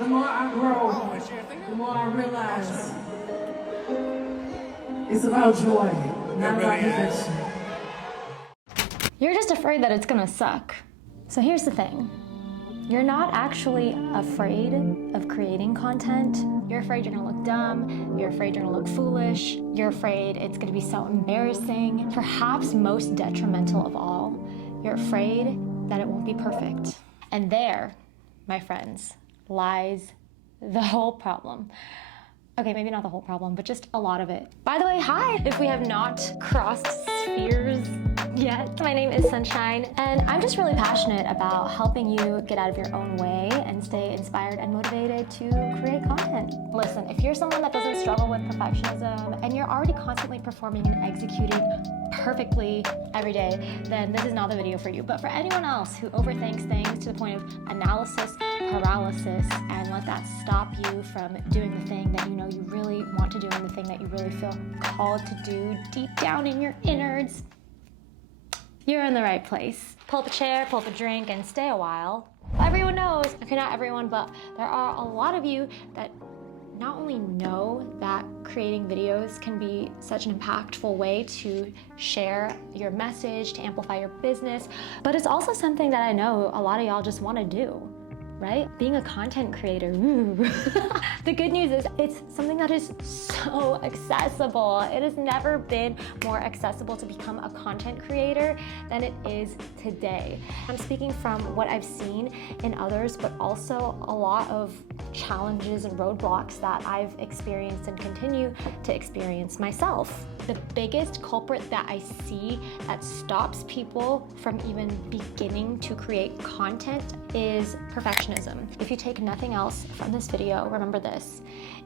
The more I grow, the more I realize it's about joy, not about perfection. You're just afraid that it's gonna suck. So here's the thing. You're not actually afraid of creating content. You're afraid you're gonna look dumb. You're afraid you're gonna look foolish. You're afraid it's gonna be so embarrassing. Perhaps most detrimental of all, you're afraid that it won't be perfect. And there, my friends, lies the whole problem. Okay, maybe not the whole problem, but just a lot of it. By the way, hi! If we have not crossed spheres yet, my name is Sunshine, and I'm just really passionate about helping you get out of your own way and stay inspired and motivated to create content. Listen, if you're someone that doesn't struggle with perfectionism and you're already constantly performing and executing perfectly every day, then this is not the video for you. But for anyone else who overthinks things to the point of analysis paralysis and let that stop you from doing the thing that you know you really want to do and the thing that you really feel called to do deep down in your innards, you're in the right place. Pull up a chair, pull up a drink, and stay a while. Everyone knows, okay, not everyone, but there are a lot of you that not only know that creating videos can be such an impactful way to share your message, to amplify your business, but it's also something that I know a lot of y'all just want to do. Right? Being a content creator, ooh. The good news is it's something that is so accessible. It has never been more accessible to become a content creator than it is today. I'm speaking from what I've seen in others, but also a lot of challenges and roadblocks that I've experienced and continue to experience myself. The biggest culprit that I see that stops people from even beginning to create content is perfectionism. If you take nothing else from this video, remember this.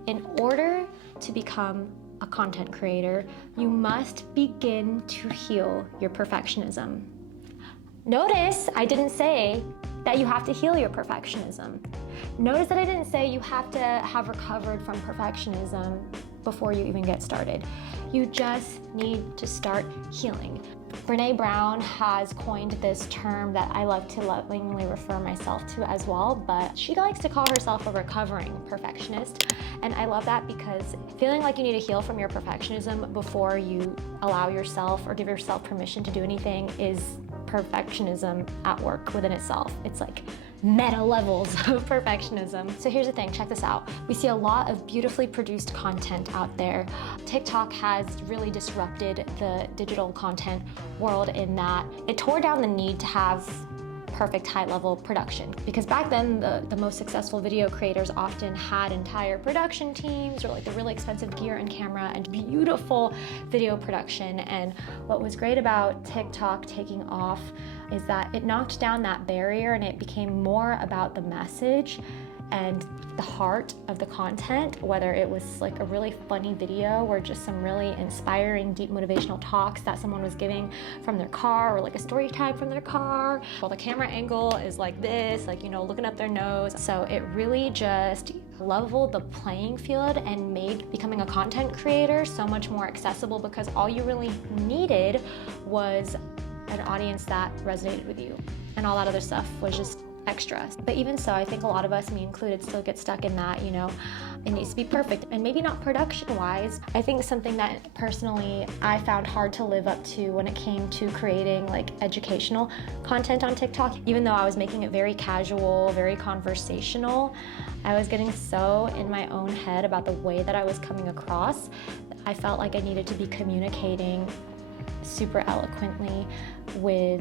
In order to become a content creator, you must begin to heal your perfectionism. Notice I didn't say that you have to heal your perfectionism. Notice that I didn't say you have to have recovered from perfectionism before you even get started. You just need to start healing. Brene Brown has coined this term that I love to lovingly refer myself to as well, but she likes to call herself a recovering perfectionist. And I love that because feeling like you need to heal from your perfectionism before you allow yourself or give yourself permission to do anything is perfectionism at work within itself. It's like meta levels of perfectionism. So here's the thing, check this out. We see a lot of beautifully produced content out there. TikTok has really disrupted the digital content world in that it tore down the need to have perfect high-level production. Because back then, the most successful video creators often had entire production teams or like the really expensive gear and camera and beautiful video production. And what was great about TikTok taking off is that it knocked down that barrier and it became more about the message and the heart of the content, whether it was like a really funny video or just some really inspiring, deep motivational talks that someone was giving from their car or like a story time from their car. Well, the camera angle is like this, like, you know, looking up their nose. So it really just leveled the playing field and made becoming a content creator so much more accessible because all you really needed was an audience that resonated with you. And all that other stuff was just extra. But even so, I think a lot of us, me included, still get stuck in that, you know, it needs to be perfect. And maybe not production-wise. I think something that personally I found hard to live up to when it came to creating like educational content on TikTok, even though I was making it very casual, very conversational, I was getting so in my own head about the way that I was coming across. I felt like I needed to be communicating super eloquently with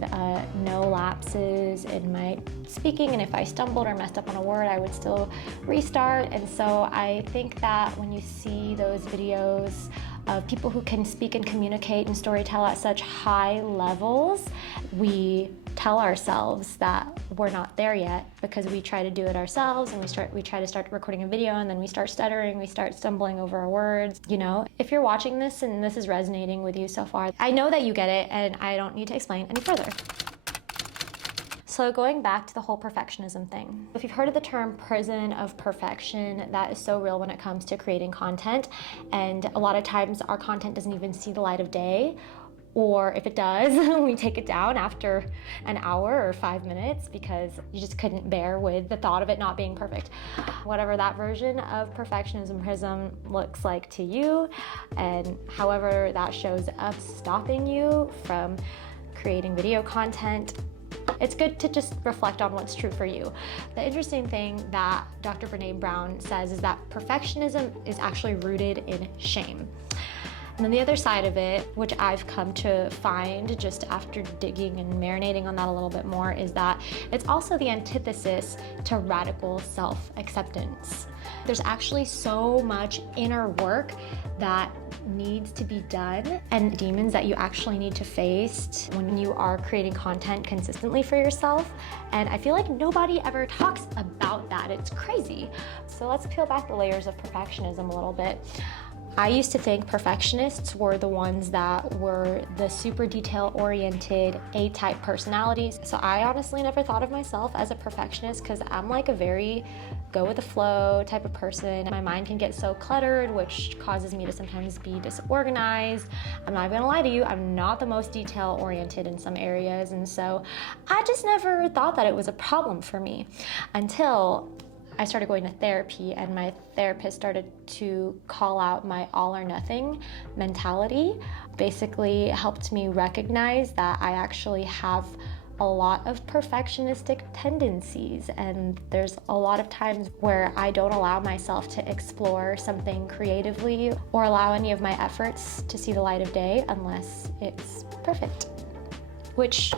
no lapses in my speaking, and if I stumbled or messed up on a word, I would still restart. And so I think that when you see those videos of people who can speak and communicate and storytell at such high levels, we tell ourselves that we're not there yet because we try to do it ourselves and we try to start recording a video and then we start stuttering, we start stumbling over our words. You know, if you're watching this and this is resonating with you so far, I know that you get it and I don't need to explain any further. So going back to the whole perfectionism thing. If you've heard of the term prison of perfection, that is so real when it comes to creating content. And a lot of times our content doesn't even see the light of day Or if it does, we take it down after an hour or 5 minutes because you just couldn't bear with the thought of it not being perfect. Whatever that version of perfectionism looks like to you, and however that shows up stopping you from creating video content, it's good to just reflect on what's true for you. The interesting thing that Dr. Brene Brown says is that perfectionism is actually rooted in shame. And then the other side of it, which I've come to find just after digging and marinating on that a little bit more, is that it's also the antithesis to radical self-acceptance. There's actually so much inner work that needs to be done and demons that you actually need to face when you are creating content consistently for yourself. And I feel like nobody ever talks about that. It's crazy. So let's peel back the layers of perfectionism a little bit. I used to think perfectionists were the ones that were the super detail-oriented A-type personalities. So I honestly never thought of myself as a perfectionist because I'm like a very go-with-the-flow type of person. My mind can get so cluttered, which causes me to sometimes be disorganized. I'm not gonna lie to you, I'm not the most detail-oriented in some areas, and so I just never thought that it was a problem for me until I started going to therapy, and my therapist started to call out my all or nothing mentality. Basically helped me recognize that I actually have a lot of perfectionistic tendencies, and there's a lot of times where I don't allow myself to explore something creatively or allow any of my efforts to see the light of day unless it's perfect, which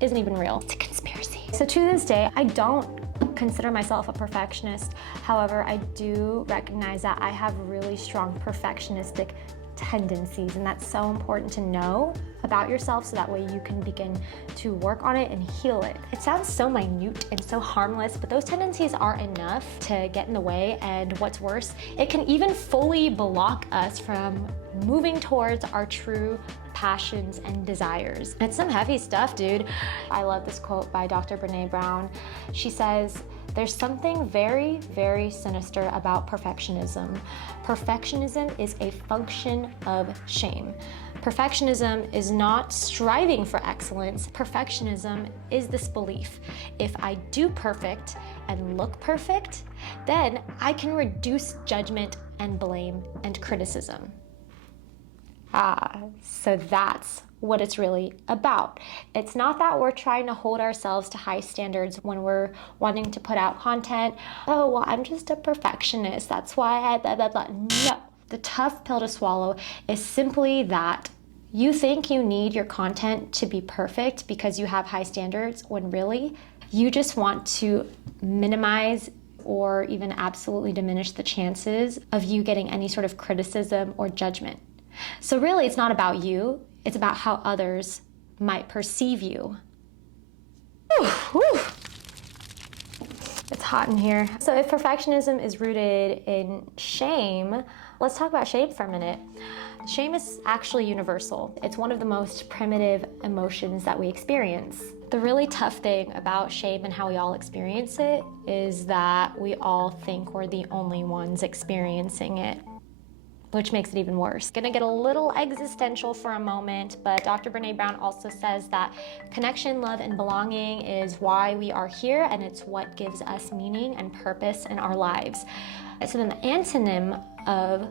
isn't even real. It's a conspiracy. So to this day, I don't consider myself a perfectionist. However, I do recognize that I have really strong perfectionistic tendencies, and that's so important to know about yourself so that way you can begin to work on it and heal it. It sounds so minute and so harmless, but those tendencies are enough to get in the way, and what's worse, it can even fully block us from moving towards our true passions and desires. It's some heavy stuff, dude. I love this quote by Dr. Brene Brown. She says, "There's something very, very sinister about perfectionism. Perfectionism is a function of shame. Perfectionism is not striving for excellence. Perfectionism is this belief: if I do perfect and look perfect, then I can reduce judgment and blame and criticism." So that's what it's really about. It's not that we're trying to hold ourselves to high standards when we're wanting to put out content. Oh, well, I'm just a perfectionist. That's why I blah, blah, blah. No, the tough pill to swallow is simply that you think you need your content to be perfect because you have high standards, when really you just want to minimize or even absolutely diminish the chances of you getting any sort of criticism or judgment. So really, it's not about you, it's about how others might perceive you. Whew. It's hot in here. So if perfectionism is rooted in shame, let's talk about shame for a minute. Shame is actually universal. It's one of the most primitive emotions that we experience. The really tough thing about shame and how we all experience it is that we all think we're the only ones experiencing it, which makes it even worse. Gonna get a little existential for a moment, but Dr. Brene Brown also says that connection, love, and belonging is why we are here, and it's what gives us meaning and purpose in our lives. So then the antonym of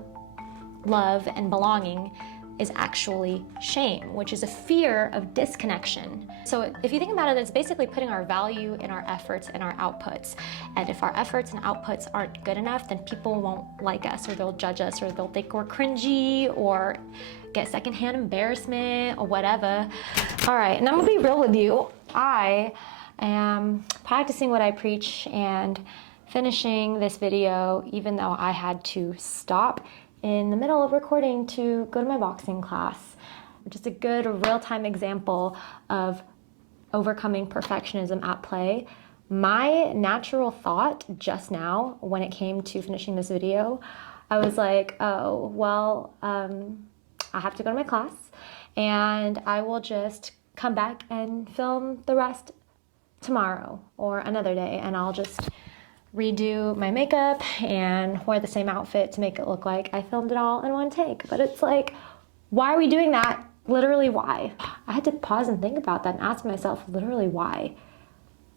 love and belonging is actually shame, which is a fear of disconnection. So if you think about it, it's basically putting our value in our efforts and our outputs. And if our efforts and outputs aren't good enough, then people won't like us, or they'll judge us, or they'll think we're cringy, or get secondhand embarrassment, or whatever. All right, and I'm gonna be real with you. I am practicing what I preach and finishing this video, even though I had to stop in the middle of recording to go to my boxing class. Just a good real-time example of overcoming perfectionism at play. My natural thought just now, when it came to finishing this video, I was like, oh, well, I have to go to my class, and I will just come back and film the rest tomorrow or another day, and I'll just redo my makeup and wear the same outfit to make it look like I filmed it all in one take. But it's like, why are we doing that Literally why? I had to pause and think about that and ask myself, literally why?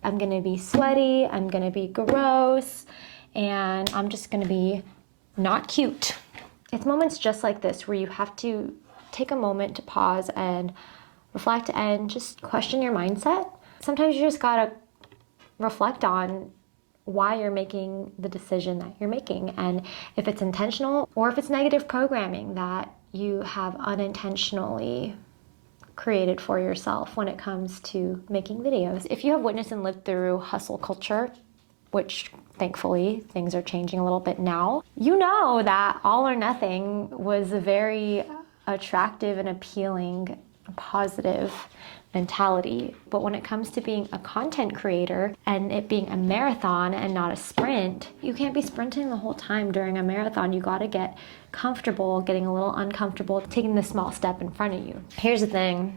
I'm gonna be sweaty, I'm gonna be gross, and I'm just gonna be not cute. It's moments just like this where you have to take a moment to pause and reflect and just question your mindset. Sometimes you just gotta reflect on why you're making the decision that you're making, and if it's intentional or if it's negative programming that you have unintentionally created for yourself when it comes to making videos. If you have witnessed and lived through hustle culture, which thankfully things are changing a little bit now, you know that all or nothing was a very attractive and appealing, positive mentality. But when it comes to being a content creator and it being a marathon and not a sprint, you can't be sprinting the whole time during a marathon. You gotta get comfortable, getting a little uncomfortable, taking the small step in front of you. Here's the thing,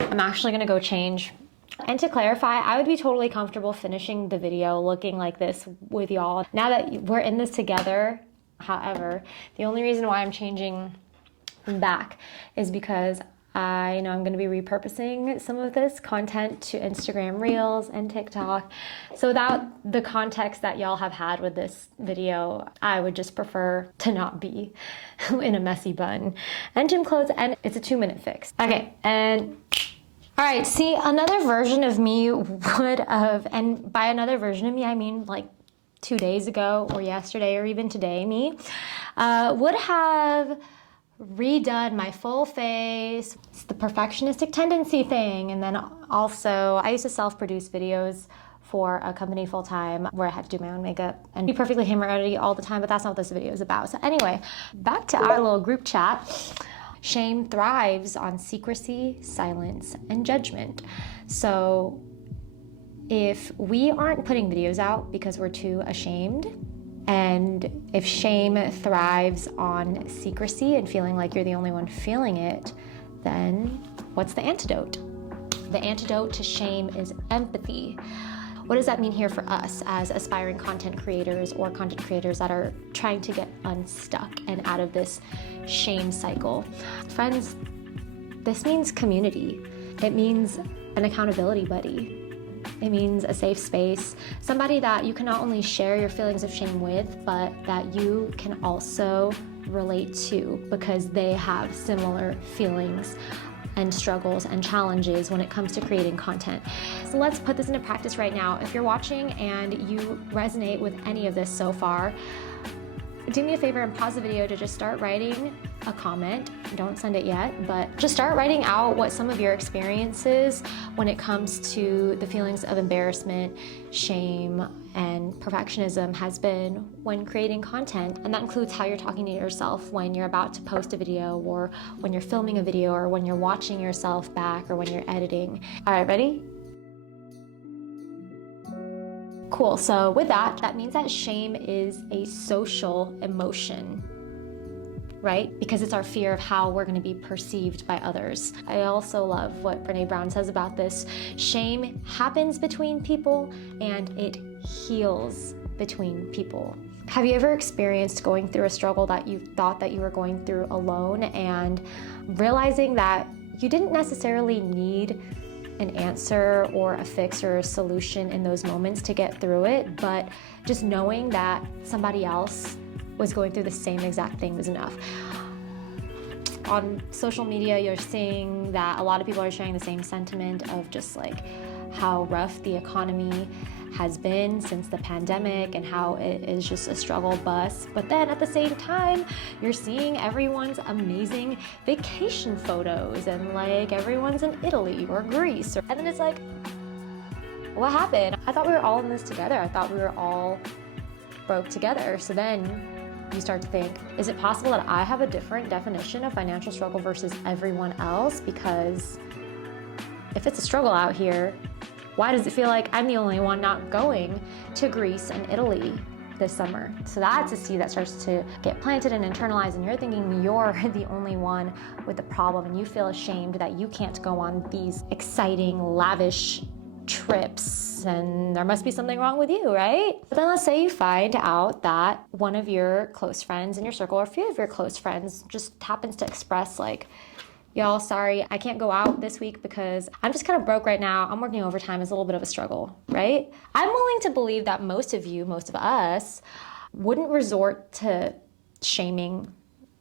I'm actually gonna go change. And to clarify, I would be totally comfortable finishing the video looking like this with y'all now that we're in this together. However, the only reason why I'm changing back is because I know I'm going to be repurposing some of this content to Instagram Reels and TikTok. So without the context that y'all have had with this video, I would just prefer to not be in a messy bun and gym clothes, and it's a 2-minute fix. Okay, and all right, see, another version of me would have, and by another version of me, I mean like 2 days ago or yesterday or even today, me, would have redone my full face. It's the perfectionistic tendency thing. And then also, I used to self-produce videos for a company full-time where I had to do my own makeup and be perfectly hammer ready all the time, but that's not what this video is about. So anyway, back to our little group chat. Shame thrives on secrecy, silence, and judgment. So if we aren't putting videos out because we're too ashamed, and if shame thrives on secrecy and feeling like you're the only one feeling it, then what's the antidote? The antidote to shame is empathy. What does that mean here for us as aspiring content creators or content creators that are trying to get unstuck and out of this shame cycle? Friends, this means community. It means an accountability buddy. It means a safe space, somebody that you can not only share your feelings of shame with, but that you can also relate to because they have similar feelings and struggles and challenges when it comes to creating content. So let's put this into practice right now. If you're watching and you resonate with any of this so far, do me a favor and pause the video to just start writing a comment. Don't send it yet, but just start writing out what some of your experiences when it comes to the feelings of embarrassment, shame, and perfectionism has been when creating content. And that includes how you're talking to yourself when you're about to post a video, or when you're filming a video, or when you're watching yourself back, or when you're editing. All right, ready? Cool, so with that, that means that shame is a social emotion, right? Because it's our fear of how we're gonna be perceived by others. I also love what Brene Brown says about this. Shame happens between people and it heals between people. Have you ever experienced going through a struggle that you thought that you were going through alone and realizing that you didn't necessarily need an answer or a fix or a solution in those moments to get through it, but just knowing that somebody else was going through the same exact thing was enough? On social media, you're seeing that a lot of people are sharing the same sentiment of just like how rough the economy has been since the pandemic and how it is just a struggle bus. But then at the same time, you're seeing everyone's amazing vacation photos and like everyone's in Italy or Greece. And then it's like, what happened? I thought we were all in this together. I thought we were all broke together. So then you start to think, is it possible that I have a different definition of financial struggle versus everyone else? Because if it's a struggle out here, why does it feel like I'm the only one not going to Greece and Italy this summer? So that's a seed that starts to get planted and internalized, and you're thinking you're the only one with the problem, and you feel ashamed that you can't go on these exciting, lavish trips, and there must be something wrong with you, right? But then let's say you find out that one of your close friends in your circle, or a few of your close friends, just happens to express like, Y'all, sorry, I can't go out this week because I'm just kind of broke right now. I'm working overtime. It's a little bit of a struggle, right? I'm willing to believe that most of you, most of us, wouldn't resort to shaming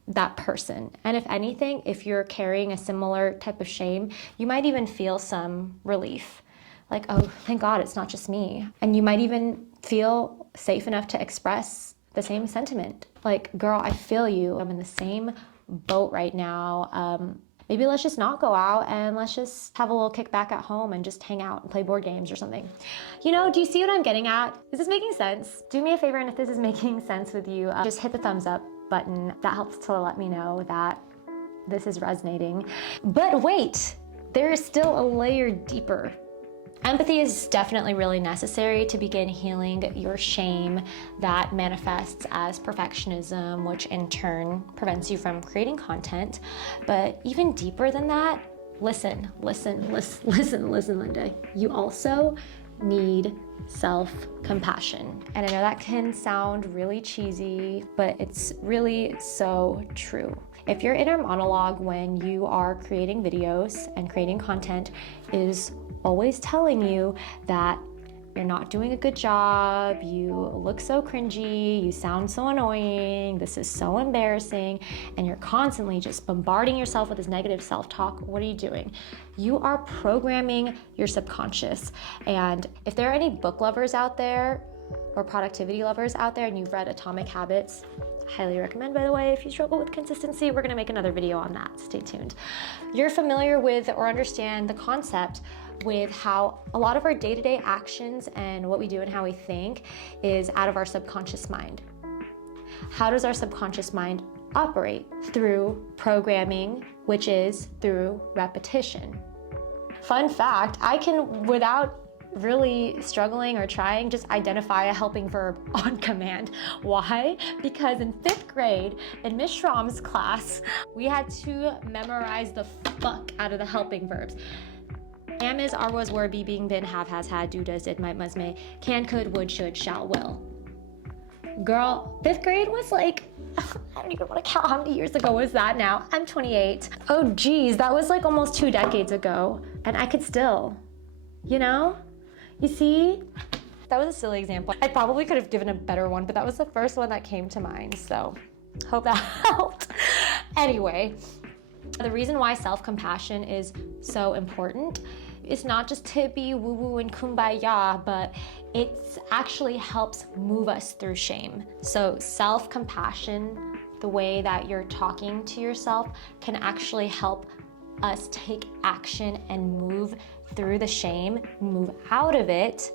that person. And if anything, if you're carrying a similar type of shame, you might even feel some relief. Like, oh, thank God it's not just me. And you might even feel safe enough to express the same sentiment. Like, girl, I feel you. I'm in the same boat right now. Maybe let's just not go out and let's just have a little kickback at home and just hang out and play board games or something. You know, do you see what I'm getting at? Is this making sense? Do me a favor, and if this is making sense with you, just hit the thumbs up button. That helps to let me know that this is resonating. But wait, there is still a layer deeper. Empathy is definitely really necessary to begin healing your shame that manifests as perfectionism, which in turn prevents you from creating content. But even deeper than that, listen, Linda. You also need self-compassion. And I know that can sound really cheesy, but it's really so true. If your inner monologue when you are creating videos and creating content is always telling you that you're not doing a good job, you look so cringy, you sound so annoying, this is so embarrassing, and you're constantly just bombarding yourself with this negative self-talk, what are you doing? You are programming your subconscious. And if there are any book lovers out there or productivity lovers out there and you've read Atomic Habits, highly recommend, by the way. If you struggle with consistency, we're gonna make another video on that. Stay tuned. You're familiar with or understand the concept with how a lot of our day-to-day actions and what we do and how we think is out of our subconscious mind. How does our subconscious mind operate? Through programming, which is through repetition. Fun fact, I can, without really struggling or trying, just identify a helping verb on command. Why? Because in 5th grade, in Miss Schramm's class, we had to memorize the fuck out of the helping verbs. Am, is, are, was, were, be, being, been, have, has, had, do, does, did, might, must, may, can, could, would, should, shall, will. Girl, 5th grade was like, I don't even want to count how many years ago was that now. I'm 28. Oh geez, that was like almost 2 decades ago. And I could still, you know? You see? That was a silly example. I probably could have given a better one, but that was the first one that came to mind. So hope that helped. Anyway, the reason why self-compassion is so important is not just to be woo-woo and kumbaya, but it actually helps move us through shame. So self-compassion, the way that you're talking to yourself, can actually help us take action and move through the shame, move out of it,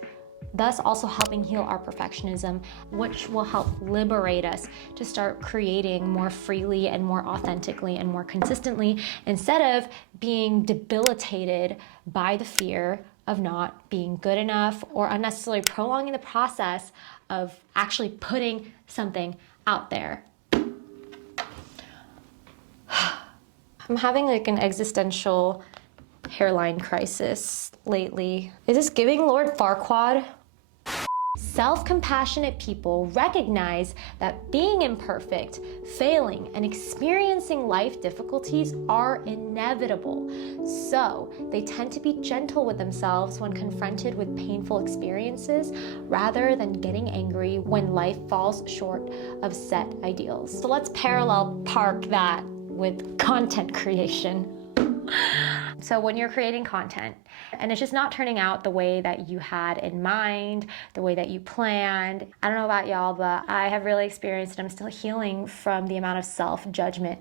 thus also helping heal our perfectionism, which will help liberate us to start creating more freely and more authentically and more consistently, instead of being debilitated by the fear of not being good enough or unnecessarily prolonging the process of actually putting something out there. I'm having like an existential hairline crisis lately. Is this giving Lord Farquaad? Self-compassionate people recognize that being imperfect, failing, and experiencing life difficulties are inevitable. So they tend to be gentle with themselves when confronted with painful experiences, rather than getting angry when life falls short of set ideals. So let's parallel park that with content creation. So when you're creating content and it's just not turning out the way that you had in mind, the way that you planned, I don't know about y'all, but I have really experienced, and I'm still healing from the amount of self-judgment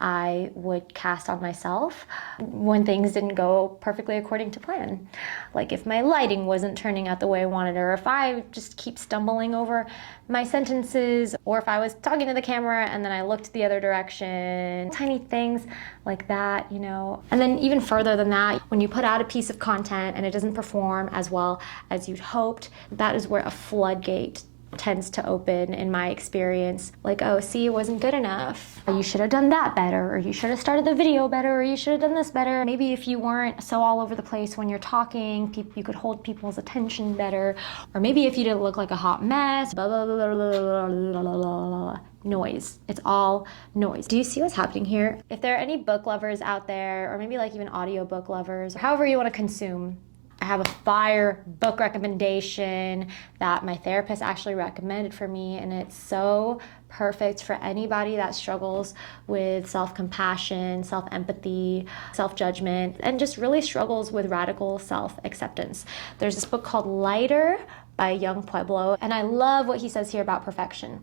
I would cast on myself when things didn't go perfectly according to plan. Like if my lighting wasn't turning out the way I wanted, or if I just keep stumbling over my sentences, or if I was talking to the camera and then I looked the other direction, tiny things like that, you know. And then even further than that, when you put out a piece of content and it doesn't perform as well as you'd hoped, that is where a floodgate tends to open, in my experience. Like, oh, see, it wasn't good enough. Or you should have done that better, or you should have started the video better, or you should have done this better. Maybe if you weren't so all over the place when you're talking, you could hold people's attention better. Or maybe if you didn't look like a hot mess, blah, blah, blah, blah, blah, blah, blah, blah. noise. It's all noise. Do you see what's happening here? If there are any book lovers out there, or maybe like even audiobook lovers, or however you want to consume, I have a fire book recommendation that my therapist actually recommended for me, and it's so perfect for anybody that struggles with self-compassion, self-empathy, self-judgment, and just really struggles with radical self-acceptance. There's this book called Lighter by young Pueblo, and I love what he says here about perfection.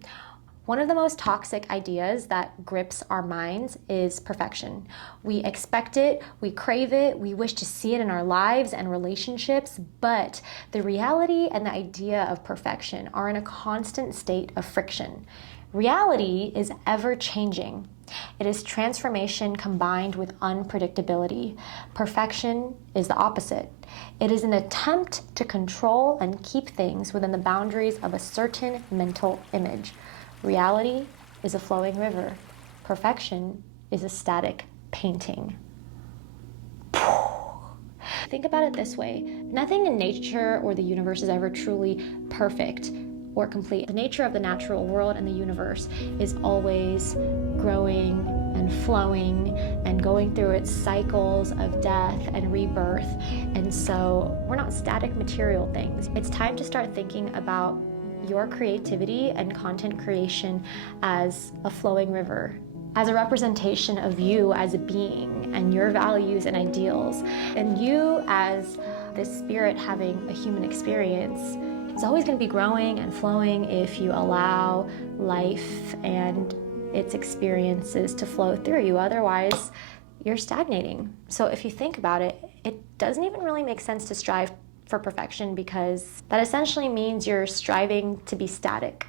One of the most toxic ideas that grips our minds is perfection. We expect it, we crave it, we wish to see it in our lives and relationships, but the reality and the idea of perfection are in a constant state of friction. Reality is ever changing. It is transformation combined with unpredictability. Perfection is the opposite. It is an attempt to control and keep things within the boundaries of a certain mental image. Reality is a flowing river. Perfection is a static painting. Think about it this way. Nothing in nature or the universe is ever truly perfect or complete. The nature of the natural world and the universe is always growing and flowing and going through its cycles of death and rebirth. And so we're not static material things. It's time to start thinking about your creativity and content creation as a flowing river, as a representation of you as a being and your values and ideals, and you as this spirit having a human experience. It's always going to be growing and flowing if you allow life and its experiences to flow through you. Otherwise, you're stagnating. So if you think about it, it doesn't even really make sense to strive for perfection, because that essentially means you're striving to be static.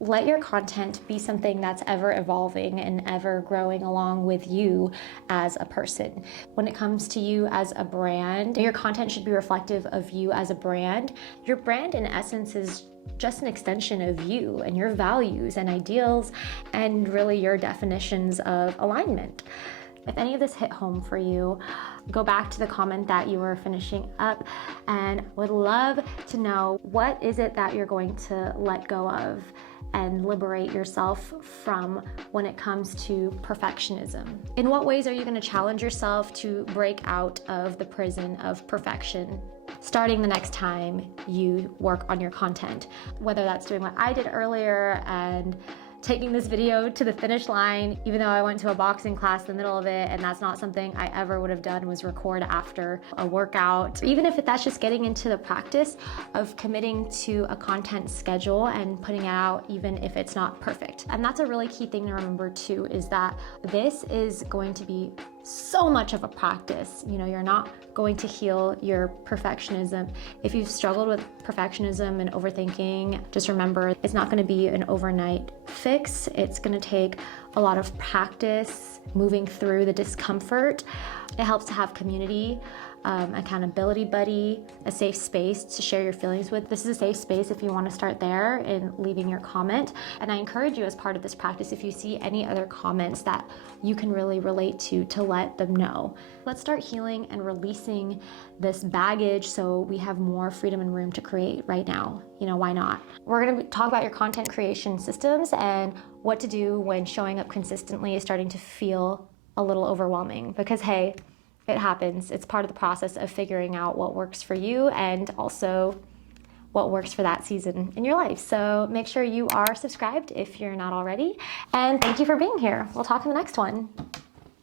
Let your content be something that's ever evolving and ever growing along with you as a person. When it comes to you as a brand, your content should be reflective of you as a brand. Your brand, in essence, is just an extension of you and your values and ideals and really your definitions of alignment. If any of this hit home for you, go back to the comment that you were finishing up and would love to know, what is it that you're going to let go of and liberate yourself from when it comes to perfectionism? In what ways are you going to challenge yourself to break out of the prison of perfection, starting the next time you work on your content? Whether that's doing what I did earlier and taking this video to the finish line, even though I went to a boxing class in the middle of it, and that's not something I ever would have done, was record after a workout. Even if that's just getting into the practice of committing to a content schedule and putting it out, even if it's not perfect. And that's a really key thing to remember too, is that this is going to be so much of a practice. You know, you're not going to heal your perfectionism. If you've struggled with perfectionism and overthinking, just remember, it's not going to be an overnight fix. It's going to take a lot of practice moving through the discomfort. It helps to have community, accountability buddy, a safe space to share your feelings with. This is a safe space if you want to start there in leaving your comment. And I encourage you, as part of this practice, if you see any other comments that you can really relate to let them know. Let's start healing and releasing this baggage so we have more freedom and room to create right now. You know, why not? We're going to talk about your content creation systems and what to do when showing up consistently is starting to feel a little overwhelming, because hey, it happens. It's part of the process of figuring out what works for you and also what works for that season in your life. So make sure you are subscribed if you're not already. And thank you for being here. We'll talk in the next one.